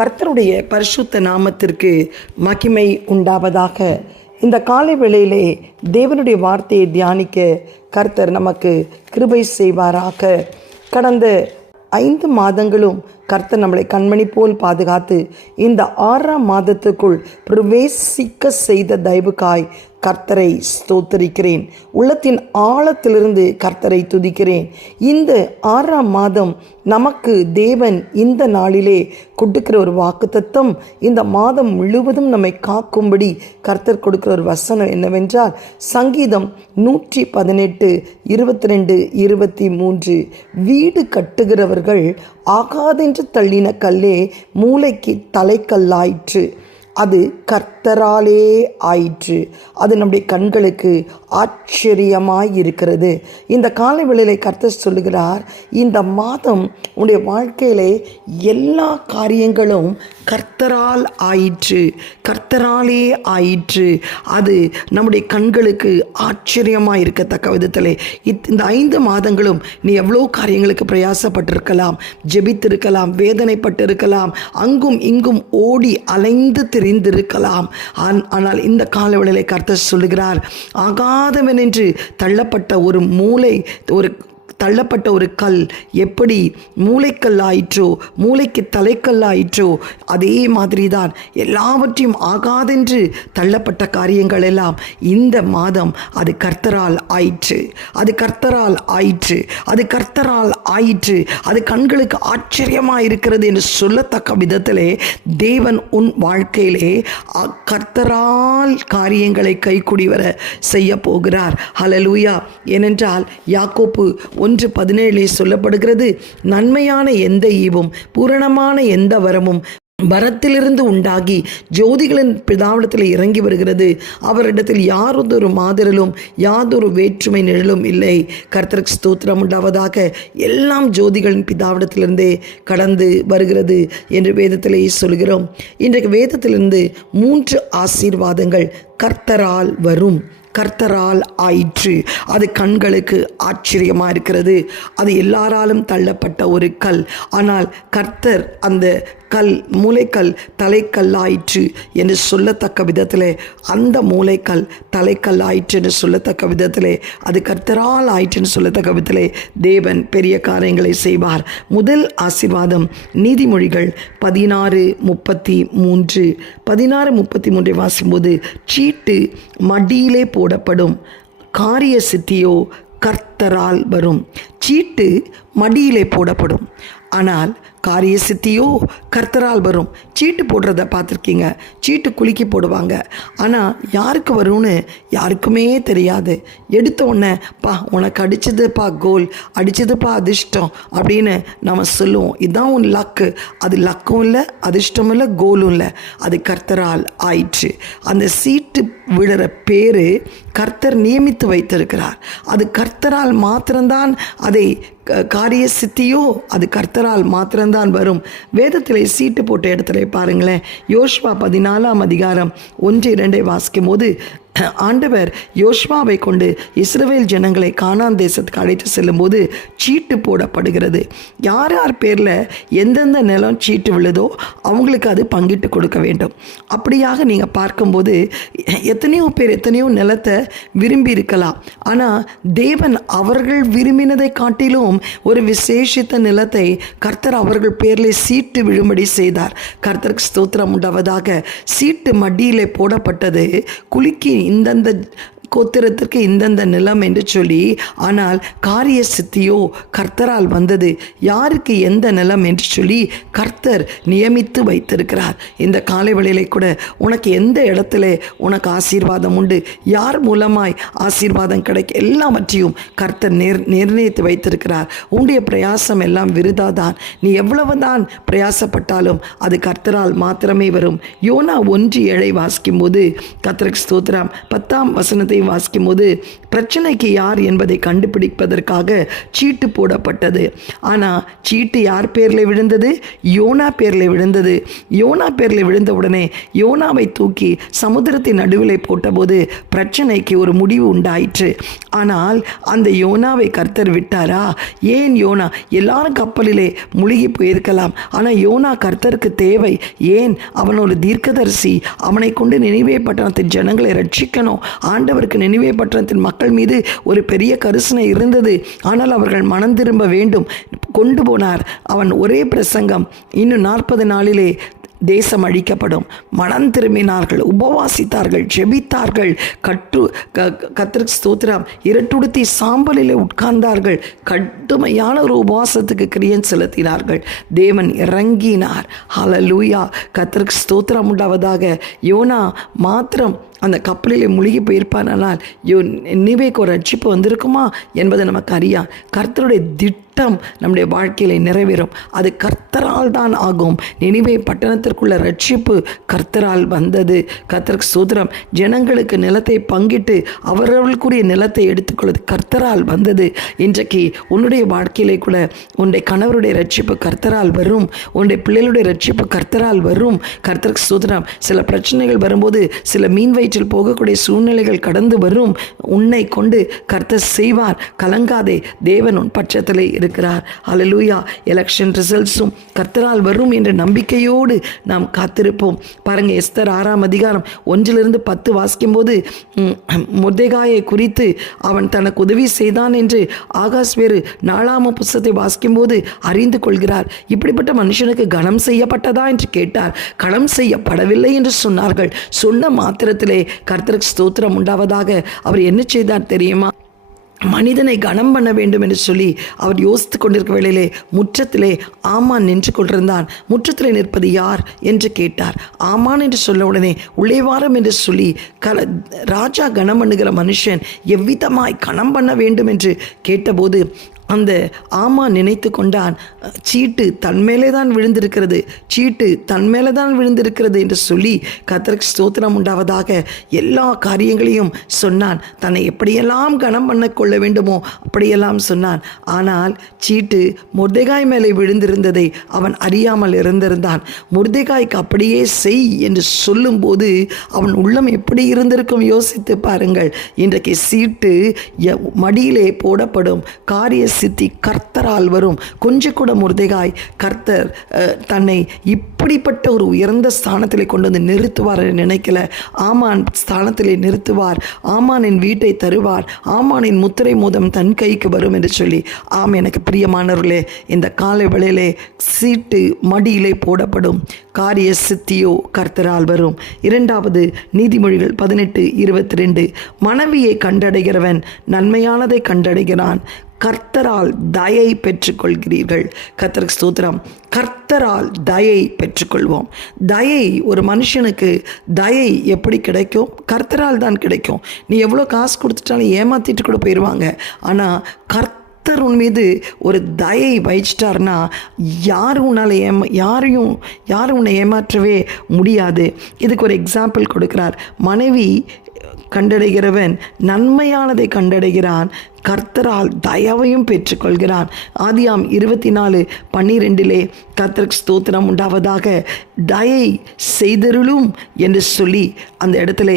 கர்த்தருடைய பரிசுத்த நாமத்திற்கு மகிமை உண்டாவதாக. இந்த காலை வேளையிலே தேவனுடைய வார்த்தையை தியானிக்க கர்த்தர் நமக்கு கிருபை செய்வாராக. கடந்த 5 மாதங்களும் கர்த்தர் நம்மளை கண்மணி போல் பாதுகாத்து இந்த 6ஆம் மாதத்துக்குள் பிரவேசிக்க செய்த தயவுக்காய் கர்த்தரை ஸ்தோத்தரிக்கிறேன். உள்ளத்தின் ஆழத்திலிருந்து கர்த்தரை துதிக்கிறேன். இந்த 6ஆம் மாதம் நமக்கு தேவன் இந்த நாளிலே கொடுக்கிற ஒரு வாக்குத்தத்தம், இந்த மாதம் முழுவதும் நம்மை காக்கும்படி கர்த்தர் கொடுக்கிற ஒரு வசனம் என்னவென்றால், சங்கீதம் 118 22 23, வீடு கட்டுகிறவர்கள் ஆகாதென்று தள்ளின கல்லே மூளைக்கு தலைக்கல்லாயிற்று, அது கர்த்தராலே ஆயிற்று, அது நம்முடைய கண்களுக்கு ஆச்சரியமாய் இருக்கிறது. இந்த காலை வேளையிலே கர்த்தர் சொல்லுகிறார், இந்த மாதம் உன்னுடைய வாழ்க்கையிலே எல்லா காரியங்களும் கர்த்தரால் ஆயிற்று, கர்த்தராலே ஆயிற்று, அது நம்முடைய கண்களுக்கு ஆச்சரியமாக இருக்கத்தக்க விதத்திலே இந்த 5 மாதங்களும் நீ எவ்வளோ காரியங்களுக்கு பிரயாசப்பட்டிருக்கலாம், ஜெபித்திருக்கலாம், வேதனைப்பட்டிருக்கலாம், அங்கும் இங்கும் ஓடி அலைந்து திரிந்திருக்கலாம். ஆனால் இந்த காலவெளியிலே கர்த்தர் சொல்லுகிறார், ஆகாதவன் என்று தள்ளப்பட்ட ஒரு மூளை, தள்ளப்பட்ட ஒரு கல் எப்படி மூளைக்கல் ஆயிற்றோ, மூளைக்கு தலைக்கல் ஆயிற்றோ, அதே மாதிரி தான் எல்லாவற்றையும் ஆகாதென்று தள்ளப்பட்ட காரியங்கள் எல்லாம் இந்த மாதம் அது கர்த்தரால் ஆயிற்று, அது கர்த்தரால் ஆயிற்று, அது கர்த்தரால் ஆயிற்று, அது கண்களுக்கு ஆச்சரியமாக இருக்கிறது என்று சொல்லத்தக்க விதத்திலே தேவன் உன் வாழ்க்கையிலே கர்த்தரால் காரியங்களை கைக்கூடி வர செய்ய போகிறார். ஹல்லேலூயா. ஏனென்றால் யாக்கோப்பு 1:17 சொல்லப்படுகிறது, நன்மையான எந்த ஈவும் பூரணமான எந்த வரமும் வரத்திலிருந்து உண்டாகி ஜோதிகளின் பிதாவிடத்தில் இறங்கி வருகிறது, அவரிடத்தில் யாரொரு மாதிரலும் யாதொரு வேற்றுமை நிழலும் இல்லை. கர்த்தருக்கு ஸ்தோத்திரம் உண்டாவதாக. எல்லாம் ஜோதிகளின் பிதாவிடத்திலிருந்தே கடந்து வருகிறது என்று வேதத்திலே சொல்கிறோம். இன்றைக்கு வேதத்திலிருந்து 3 ஆசீர்வாதங்கள் கர்த்தரால் வரும், கர்த்தரால் ஆயிற்று, அது கண்களுக்கு ஆச்சரியமாக இருக்கிறது. அது எல்லாராலும் தள்ளப்பட்ட ஒரு கல், ஆனால் கர்த்தர் அந்த கல், மூளைக்கல் தலைக்கல் ஆயிற்று என்று சொல்லத்தக்க விதத்தில், அந்த மூளைக்கல் தலைக்கல் ஆயிற்று என்று சொல்லத்தக்க விதத்தில், அது கர்த்தரால் ஆயிற்றுன்னு சொல்லத்தக்க விதத்தில் தேவன் பெரிய காரியங்களை செய்வார். முதல் ஆசீர்வாதம் நீதிமொழிகள் 16:33. 16:33 வாசிக்கும்போது, சீட்டு மடியிலே போடப்படும், காரிய சித்தியோ கர்த்தரால் வரும். சீட்டு மடியிலே போடப்படும், ஆனால் காரிய சித்தியோ கர்த்தரால் வரும். சீட்டு போடுறத பார்த்துருக்கீங்க, சீட்டு குலுக்கி போடுவாங்க, ஆனால் யாருக்கு வரும்னு யாருக்குமே தெரியாது. எடுத்த உடனே பா உனக்கு அடிச்சதுப்பா கோல், அடிச்சதுப்பா அதிர்ஷ்டம் அப்படின்னு நம்ம சொல்லுவோம். இதுதான் உன் லக்கு. அது லக்கும் இல்லை, அதிர்ஷ்டமும் இல்லை, கோலும் இல்லை, அது கர்த்தரால் ஆயிற்று. அந்த சீட்டு விடுற பேர் கர்த்தர் நியமித்து வைத்திருக்கிறார். அது கர்த்தரால் மாத்திரம்தான் அதை காரிய சித்தியோ அது கர்த்தரால் மாத்திரம்தான் வரும். வேதத்திலே சீட்டு போட்ட இடத்துல பாருங்களேன், யோசுவா 14ஆம் அதிகாரம் 1-2 வாசிக்கும் போது, ஆண்டவர் யோசுவாவை கொண்டு இஸ்ரவேல் ஜனங்களை கானான் தேசத்துக்கு அழைத்து செல்லும்போது சீட்டு போடப்படுகிறது. யார் யார் பேரில் எந்தெந்த நிலம் சீட்டு விழுதோ அவங்களுக்கு அது பங்கிட்டு கொடுக்க வேண்டும். அப்படியாக நீங்கள் பார்க்கும்போது எத்தனையோ பேர் எத்தனையோ நிலத்தை விரும்பி இருக்கலாம், ஆனால் தேவன் அவர்கள் விரும்பினதை காட்டிலும் ஒரு விசேஷித்த நிலத்தை கர்த்தர் அவர்கள் பேரில் சீட்டு விழும்படி செய்தார். கர்த்தருக்கு ஸ்தோத்திரம் உண்டாவதாக. சீட்டு மடியிலே போடப்பட்டது, குலுக்கி இந்தந்த கோத்திரத்திற்கு இந்தந்த நிலம் என்று சொல்லி, ஆனால் காரிய சித்தியோ கர்த்தரால் வந்தது. யாருக்கு எந்த நிலம் என்று சொல்லி கர்த்தர் நியமித்து வைத்திருக்கிறார். இந்த காலை வேளையிலே கூட உனக்கு எந்த இடத்துல உனக்கு ஆசீர்வாதம் உண்டு, யார் மூலமாய் ஆசீர்வாதம் கிடைக்க, எல்லாவற்றையும் கர்த்தர் நிர்ணயித்து வைத்திருக்கிறார். உன்னுடைய பிரயாசம் எல்லாம் விருதாதான். நீ எவ்வளவுதான் பிரயாசப்பட்டாலும் அது கர்த்தரால் மாத்திரமே வரும். யோனா 1:7 வாசிக்கும் போது கர்த்தருக்கு ஸ்தோத்திரம் 10ஆம் வசனத்தை வசனத்தையும் வாசிக்கும் போது பிரச்சனைக்கு யார் என்பதை கண்டுபிடிப்பதற்காக சீட்டு போடப்பட்டது. ஆனால் சீட்டு யார் பேரில் விழுந்தது? யோனா பேரில் விழுந்தது. யோனா பேரில் விழுந்த உடனே யோனாவை தூக்கி சமுத்திரத்தின் நடுவிலே போட்டபோது பிரச்சனைக்கு ஒரு முடிவு உண்டாயிற்று. ஆனால் அந்த யோனாவை கர்த்தர் விட்டாரா? ஏன் யோனா? எல்லாரும் கப்பலிலே முழுகி போயிருக்கலாம். ஆனால் யோனா கர்த்தருக்கு தேவை. ஏன்? அவன் ஒரு தீர்க்கதரிசி. அவனை கொண்டு நினிவே பட்டணத்தின் ஜனங்களை ரட்சிக்கணும். ஆண்டவருக்கு நினிவே பட்டணத்தின் மக்கள் மீது ஒரு பெரிய கரிசனை இருந்தது. ஆனால் அவர்கள் மனம் திரும்ப வேண்டும். கொண்டு போனார். அவன் ஒரே பிரசங்கம், இன்னும் 40 நாளிலே தேசம் அழிக்கப்படும். மனம் திரும்பினார்கள், உபவாசித்தார்கள், ஜெபித்தார்கள், கர்த்தருக்கு ஸ்தோத்திரம், இரட்டுடுத்தி சாம்பலிலே உட்கார்ந்தார்கள். கடுமையான ஒரு உபவாசத்துக்கு கிரியன் செலுத்தினார்கள். தேவன் இறங்கினார். ஹல்லேலூயா, கர்த்தருக்கு ஸ்தோத்திரம் உண்டாவதாக. யோனா மாத்திரம் அந்த கப்பலிலே முழுகி போயிருப்பானால் நினிவேக்கு ஒரு ரட்சிப்பு வந்திருக்குமா என்பதை நமக்கு அறியா. கர்த்தருடைய திட்டம் நம்முடைய வாழ்க்கையில நிறைவேறும். அது கர்த்தரால் தான் ஆகும். நினிவே பட்டணத்திற்குள்ள ரட்சிப்பு கர்த்தரால் வந்தது. கர்த்தருக்கு ஸ்தோத்திரம். ஜனங்களுக்கு நிலத்தை பங்கிட்டு அவர்களுக்குரிய நிலத்தை எடுத்துக்கொள்வது கர்த்தரால் வந்தது. இன்றைக்கு உன்னுடைய வாழ்க்கையிலே கூட உன்னுடைய கணவருடைய ரட்சிப்பு கர்த்தரால் வரும். உன்னுடைய பிள்ளைகளுடைய ரட்சிப்பு கர்த்தரால் வரும். கர்த்தருக்கு ஸ்தோத்திரம். சில பிரச்சனைகள் வரும்போது, சில மீன் வயிற்றில் போகக்கூடிய சூழ்நிலைகள் கடந்து வரும். உன்னை கொண்டு கர்த்தர் செய்வார். கலங்காதே, தேவன் உன் பட்சத்திலே இருக்கிறார். ஹல்லேலூயா. எலெக்ஷன் ரிசல்ட்ஸும் கர்த்தரால் வரும் என்ற நம்பிக்கையோடு நாம் காத்திருப்போம். பாருங்க, எஸ்தர் 6ஆம் அதிகாரம் 1-10 வாசிக்கும் போது மொர்தெகாயை குறித்து அவன் தனக்கு உதவி செய்தான் என்று ஆகாஸ்வேறு 4ஆம் புஸ்தகத்தை வாசிக்கும் போது அறிந்து கொள்கிறார். இப்படிப்பட்ட மனுஷனுக்கு கனம் செய்யப்பட்டதா என்று கேட்டார். கனம் செய்யப்படவில்லை என்று சொன்னார்கள். சொன்ன மாத்திரத்திலே கர்த்தருக்கு ஸ்தோத்திரம் உண்டாவதாக அவர் என்ன செய்தார் தெரியுமா? மனிதனை கனம் பண்ண வேண்டும் என்று சொல்லி அவர் யோசித்து கொண்டிருக்க வேளையிலே முற்றத்திலே ஆமான் நின்று கொண்டிருந்தான். முற்றத்திலே நிற்பது யார் என்று கேட்டார். ஆமான் என்று சொல்ல உடனே உள்ளே வாரம் என்று சொல்லி ராஜா கனம் பண்ணுகிற மனுஷன் எவ்விதமாய் கனம் பண்ண வேண்டும் என்று கேட்டபோது அந்த ஆமா நினைத்து கொண்டான், சீட்டு தன் மேலே தான் விழுந்திருக்கிறது, சீட்டு தன் மேலே தான் விழுந்திருக்கிறது என்று சொல்லி கர்த்தருக்கு ஸ்தோத்திரம் உண்டாவதாக எல்லா காரியங்களையும் சொன்னான். தன்னை எப்படியெல்லாம் கனம் பண்ண கொள்ள வேண்டுமோ அப்படியெல்லாம் சொன்னான். ஆனால் சீட்டு மொர்தெகாய் மேலே விழுந்திருந்ததை அவன் அறியாமல் இருந்திருந்தான். மொர்தெகாய்க்கு அப்படியே செய் என்று சொல்லும்போது அவன் உள்ளம் எப்படி இருந்திருக்கும் யோசித்து பாருங்கள். இன்றைக்கு சீட்டு மடியிலே போடப்படும். காரிய சித்தி கர்த்தரால் வரும். கொஞ்சம் கூட மொர்தெகாய் கர்த்தர் தன்னை இப்படிப்பட்ட ஒரு உயர்ந்த ஸ்தானத்திலே கொண்டு வந்து நிறுத்துவார் நினைக்கல. ஆமான் ஸ்தானத்திலே நிறுத்துவார். ஆமானின் வீட்டை தருவார். ஆமானின் முத்திரை மோதம் தன் கைக்கு வரும் என்று சொல்லி. ஆம், எனக்கு பிரியமானவர்களே, இந்த காலை வேளையிலே சீட்டு மடியிலே போடப்படும். காரிய சித்தியோ கர்த்தரால் வரும். 2வது நீதிமொழிகள் 18:22. மனைவியை கண்டடைகிறவன் நன்மையானதை கண்டடைகிறான், கர்த்தரால் தயை பெற்றுக்கொள்கிறீர்கள். கர்த்தருக்கு ஸ்தோத்திரம். கர்த்தரால் தயை பெற்றுக்கொள்வோம். தயை, ஒரு மனுஷனுக்கு தயை எப்படி கிடைக்கும்? கர்த்தரால் தான் கிடைக்கும். நீ எவ்வளோ காசு கொடுத்துட்டாலும் ஏமாற்றிட்டு கூட போயிடுவாங்க. ஆனால் கர்த்தர் உன் மீது ஒரு தயை வச்சிட்டார்னா யாரும் உன்னால் யாரும் உன்னை ஏமாற்றவே முடியாது. இதுக்கு ஒரு எக்ஸாம்பிள் கொடுக்கிறார். மனைவி கண்டடைகிறவன் நன்மையானதை கண்டடைகிறான், கர்த்தரால் தயவையும் பெற்றுக்கொள்கிறான். ஆதியாம் 24:12 கர்த்தருக்கு ஸ்தோத்திரம் உண்டாவதாக. தயை செய்தருளும் என்று சொல்லி அந்த இடத்துல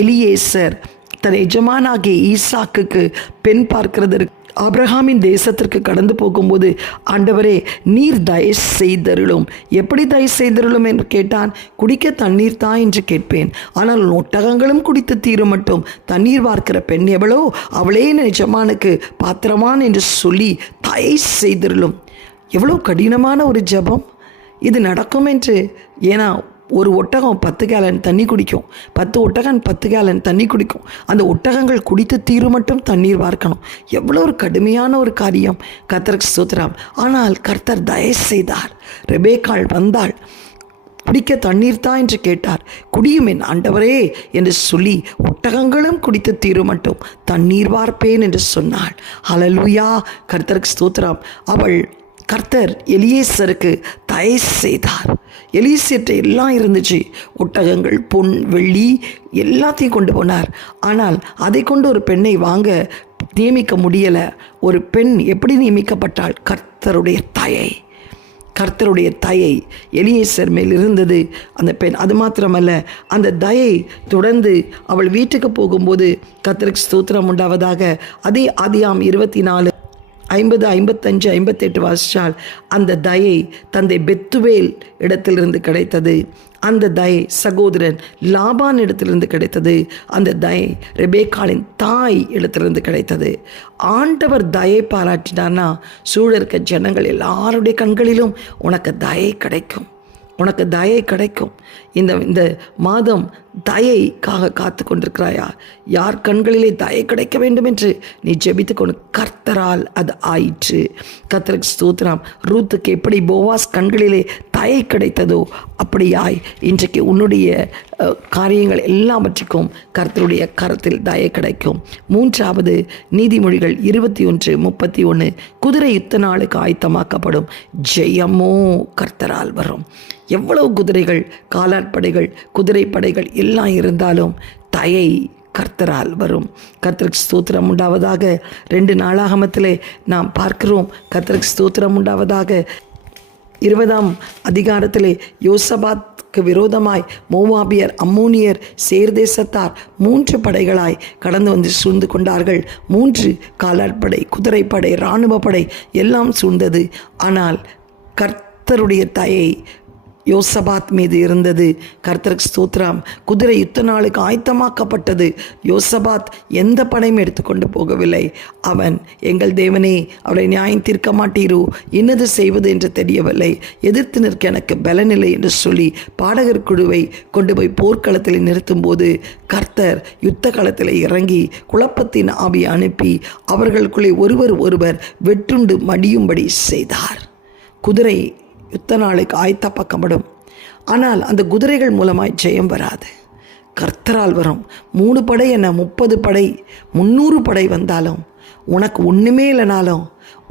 எலியேசர் தன் எஜமானாகிய ஈசாக்குக்கு பெண் பார்க்கிறதற்கு ஆபிரகாமின் தேசத்திற்கு கடந்து போகும்போது, ஆண்டவரே நீர் தயை செய்தருளும். எப்படி தயை செய்தருளும் என்று கேட்டான். குடிக்க தண்ணீர் தான் என்று கேட்பேன், ஆனால் ஒட்டகங்களும் குடித்து தீரும் மட்டும் தண்ணீர் வார்க்கிற பெண் எவளோ அவளே எஜமானுக்கு பாத்திரமான் என்று சொல்லி தயை செய்தருளும். எவ்வளோ கடினமான ஒரு ஜெபம் இது நடக்கும் என்று. ஏன்னா ஒரு ஒட்டகம் 10 கேலன் தண்ணி குடிக்கும், 10 ஒட்டகம் 10 கேலன் தண்ணி குடிக்கும். அந்த ஒட்டகங்கள் குடித்து தீரும் மட்டும் தண்ணீர் வார்க்கணும். எவ்வளோ ஒரு கடுமையான ஒரு காரியம். கர்த்தருக்கு ஸ்தோத்திரம். ஆனால் கர்த்தர் தயை செய்தார். ரெபேக்காள் வந்தாள். குடிக்க தண்ணீர் தான் என்று கேட்டார். குடியும் என் ஆண்டவரே என்று சொல்லி ஒட்டகங்களும் குடித்து தீரும் மட்டும் தண்ணீர் வார்ப்பேன் என்று சொன்னாள். ஹல்லேலூயா, கர்த்தருக்கு ஸ்தோத்திரம். அவள் கர்த்தர் எலியேசருக்கு தயை செய்தார். எலியேசர்கிட்ட எல்லாம் இருந்துச்சு, ஒட்டகங்கள், பொன், வெள்ளி எல்லாத்தையும் கொண்டு போனார். ஆனால் அதை கொண்டு ஒரு பெண்ணை வாங்க நியமிக்க முடியலை. ஒரு பெண் எப்படி நியமிக்கப்பட்டாள்? கர்த்தருடைய தயை எலியேசர் மேல் இருந்தது அந்த பெண். அது மாத்திரமல்ல, அந்த தயை தொடர்ந்து அவள் வீட்டுக்கு போகும்போது கர்த்தருக்கு ஸ்தோத்திரம் உண்டாவதாக. அதே ஆதியாம் 24 50, 55, 58 வாசித்தால் அந்த தயை தந்தை பெத்துவேல் இடத்திலிருந்து கிடைத்தது. அந்த தயை சகோதரன் லாபான் இடத்திலிருந்து கிடைத்தது. அந்த தயை ரெபேக்காளின் தாய் இடத்திலிருந்து கிடைத்தது. ஆண்டவர் தயை பாராட்டினார்னா சூழ இருக்க ஜனங்கள் எல்லாருடைய கண்களிலும் உனக்கு தயை கிடைக்கும், உனக்கு தயை கிடைக்கும். இந்த மாதம் தயைக்காக காத்து கொண்டிருக்கிறாயா? யார் கண்களிலே தயை கிடைக்க வேண்டும் என்று நீ ஜெபித்து கொண்டு, கர்த்தரால் அது ஆயிற்று. கர்த்தருக்கு ஸ்தோத்திரம். ரூத்துக்கு எப்படி போவாஸ் கண்களிலே தயை கிடைத்ததோ அப்படியாய் இன்றைக்கு உன்னுடைய காரியங்கள் எல்லாவற்றுக்கும் கர்த்தருடைய கரத்தில் தயை கிடைக்கும். 3வது நீதிமொழிகள் 21:31. குதிரை யுத்த நாளுக்கு ஆயத்தமாக்கப்படும், ஜெயமோ கர்த்தரால் வரும். எவ்வளவு குதிரைகள், காலாட்படைகள், குதிரைப்படைகள் எல்லாம் இருந்தாலும் தயை கர்த்தரால் வரும். கர்த்தருக்கு ஸ்தோத்திரம் உண்டாவதாக. 2 நாளாகமத்திலே நாம் பார்க்கிறோம். கர்த்தருக்கு ஸ்தோத்திரம் உண்டாவதாக. 20ஆம் அதிகாரத்திலே யோசபாத்துக்கு விரோதமாய் மோவாபியர், அம்மோனியர், சேர்தேசத்தார் 3 படைகளாய் கடந்து வந்து சூழ்ந்து கொண்டார்கள். 3 காலாட்படை, குதிரைப்படை, இராணுவ படை எல்லாம் சூழ்ந்தது. ஆனால் கர்த்தருடைய தயை யோசபாத் மீது இருந்தது. கர்த்தருக்கு ஸ்தோத்திரம். குதிரை யுத்த நாளுக்கு ஆயத்தமாக்கப்பட்டது. யோசபாத் எந்த படையும் எடுத்துக்கொண்டு போகவில்லை. அவன், எங்கள் தேவனே, அவரை நியாயம் தீர்க்க மாட்டீரோ, என்னது செய்வது என்று தெரியவில்லை, எதிர்த்து நிற்க எனக்கு பலனில்லை என்று சொல்லி பாடகர் குழுவை கொண்டு போய் போர்க்களத்தில் நிறுத்தும் போது கர்த்தர் யுத்த களத்தில் இறங்கி குழப்பத்தின் ஆவியை அனுப்பி அவர்களுக்குள்ளே ஒருவர் வெட்டுண்டு மடியும்படி செய்தார். குதிரை யுத்த நாளுக்கு ஆயத்தமாக்கப்படும். ஆனால் அந்த குதிரைகள் மூலமாய் ஜெயம் வராது, கர்த்தரால் வரும். 3 படை என்ன, 30 படை, 300 படை வந்தாலும் உனக்கு ஒன்றுமே இல்லைனாலும்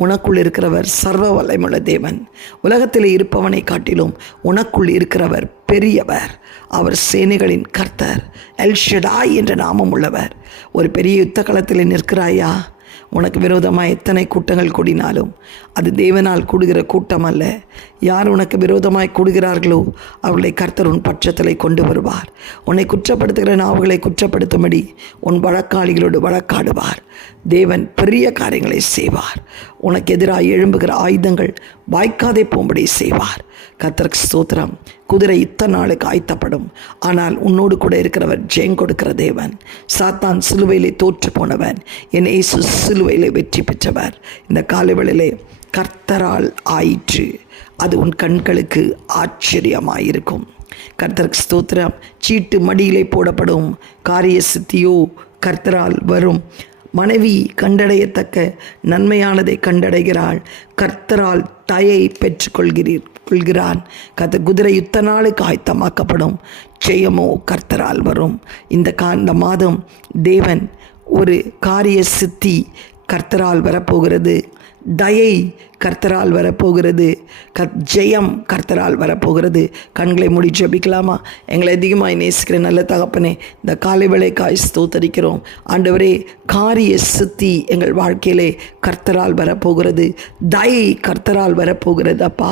உனக்குள் இருக்கிறவர் சர்வ வல்லமையுள்ள தேவன். உலகத்தில் இருப்பவனை காட்டிலும் உனக்குள் இருக்கிறவர் பெரியவர். அவர் சேனைகளின் கர்த்தர், எல் ஷடாய் என்ற நாமம் உள்ளவர். ஒரு பெரிய யுத்த களத்தில் நிற்கிறாயா? உனக்கு விரோதமாக எத்தனை கூட்டங்கள் கூடினாலும் அது தேவனால் கூடுகிற கூட்டம் அல்ல. யார் உனக்கு விரோதமாய் கூடுகிறார்களோ அவர்களை கர்த்தர் உன் பட்சத்தில் கொண்டு வருவார். உன்னை குற்றப்படுத்துகிற நாவுகளை குற்றப்படுத்தும்படி உன் வழக்காளிகளோடு வழக்காடுவார். தேவன் பெரிய காரியங்களை செய்வார். உனக்கு எதிராக எழும்புகிற ஆயுதங்கள் வாய்க்காதே போகும்படி செய்வார். கர்த்தருக்கு ஸ்தோத்திரம். குதிரை யுத்த நாளுக்கு ஆயத்தப்படும். ஆனால் உன்னோடு கூட இருக்கிறவர் ஜெயம் கொடுக்கிற தேவன். சாத்தான் சிலுவையிலே தோற்று போனவன், என் இயேசு சிலுவையிலே வெற்றி பெற்றவர். இந்த காலைவேளையிலே கர்த்தரால் ஆயிற்று. அது உன் கண்களுக்கு ஆச்சரியமாயிருக்கும். கர்த்தருக்கு ஸ்தோத்திரம். சீட்டு மடியிலே போடப்படும், காரிய சித்தியோ கர்த்தரால் வரும். மனைவி கண்டடையத்தக்க நன்மையானதை கண்டடைகிறாள். கர்த்தரால் தயை பெற்றுக்கொள்கிறான். குதிரை யுத்த நாளுக்கு ஆயத்தமாக்கப்படும், ஜெயமோ கர்த்தரால் வரும். இந்த மாதம் தேவன் ஒரு காரிய சித்தி கர்த்தரால் வரப்போகிறது. தயை கர்த்தரால் வரப்போகிறது. ஜெயம் கர்த்தரால் வரப்போகிறது. கண்களை மூடி ஜெபிக்கலாமா? எங்களை அதிகமாய் நேசிக்கிற நல்ல தகப்பனே, இந்த காலை வேளைக்காய் ஸ்தோத்தரிக்கிறோம். ஆண்டவரே, காரிய சித்தி எங்கள் வாழ்க்கையிலே கர்த்தரால் வரப்போகிறது. தயை கர்த்தரால் வரப்போகிறது. அப்பா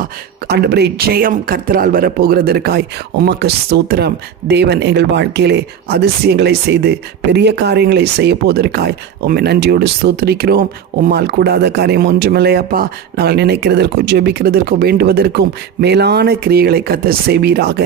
ஆண்டவரே, ஜெயம் கர்த்தரால் வரப்போகிறதற்காய் உமக்கு ஸ்தோத்திரம். தேவன் எங்கள் வாழ்க்கையிலே அதிசயங்களை செய்து பெரிய காரியங்களை செய்ய போவதற்காய் உம்மை நன்றியோடு ஸ்தோத்தரிக்கிறோம். உம்மால் கூடாத காரியம் ஒன்றுமில்லையப்பா. நாங்கள் நினைக்கிறதற்கும் ஜெபிக்கிறதற்கும் வேண்டுவதற்கும் மேலான கிரியைகளை கர்த்தர் செய்வீராக.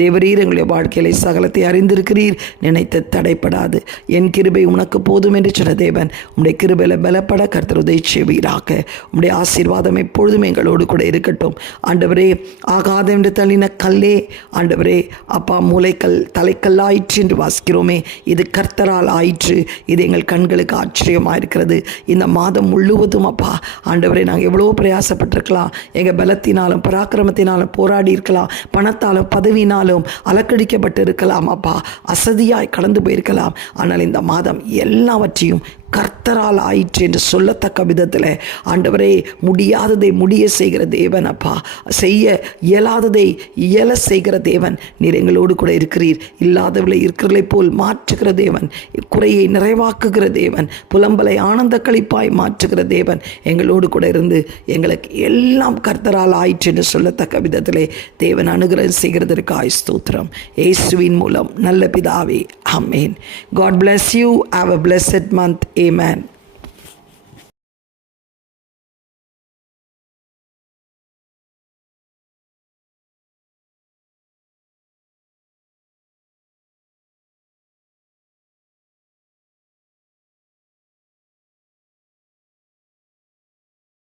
தேவரீர் எங்களுடைய வாழ்க்கையிலே சகலத்தை அறிந்திருக்கிறீர். நினைத்து தடைப்படாது. என் கிருபை உனக்கு போதும் என்று சொன்ன தேவன், உம்முடைய கிருபையில் பலப்பட கர்த்தர் உதவி செய்வீராக. உம்முடைய ஆசீர்வாதம் எப்பொழுதும் எங்களோடு கூட இருக்கட்டும். ஆண்டவரே, ஆகாத என்று தள்ளின கல்லே, ஆண்டவரே அப்பா, மூளைக்கல் தலைக்கல்லாயிற்று என்று வாசிக்கிறோமே, இது கர்த்தரால் ஆயிற்று. இது எங்கள் கண்களுக்கு ஆச்சரியமாக இருக்கிறது. இந்த மாதம் முழுவதும் அப்பா ஆண்டவரே, நாங்கள் எவ்வளோ பிரயாசப்பட்டிருக்கலாம். எங்கள் பலத்தினாலும் பராக்கிரமத்தினாலும் போராடி இருக்கலாம். பணத்தாலும் பதவினாலும் அலக்கடிக்கப்பட்டு இருக்கலாம். அப்பா, அசதியாய் கடந்து போயிருக்கலாம். ஆனால் இந்த மாதம் எல்லாவற்றையும் கர்த்தரால் ஆயிற்று என்று சொல்லத்தக்க விதத்தில் ஆண்டவரே முடியாததை முடிய செய்கிற தேவன் அப்பா, செய்ய இயலாததை இயல செய்கிற தேவன் நீர் எங்களோடு கூட இருக்கிறீர். இல்லாதவளை இருக்கிறதை போல் மாற்றுகிற தேவன், குறையை நிறைவாக்குகிற தேவன், புலம்பலை ஆனந்த களிப்பாய் மாற்றுகிற தேவன் எங்களோடு கூட இருந்து எங்களுக்கு எல்லாம் கர்த்தரால் ஆயிற்று என்று சொல்லத்தக்க விதத்திலே தேவன் அனுகிரகம் செய்கிறதற்காய் ஸ்தோத்திரம். இயேசுவின் மூலம் நல்ல பிதாவே, ஆமென். God bless you. Have a blessed month. Amen.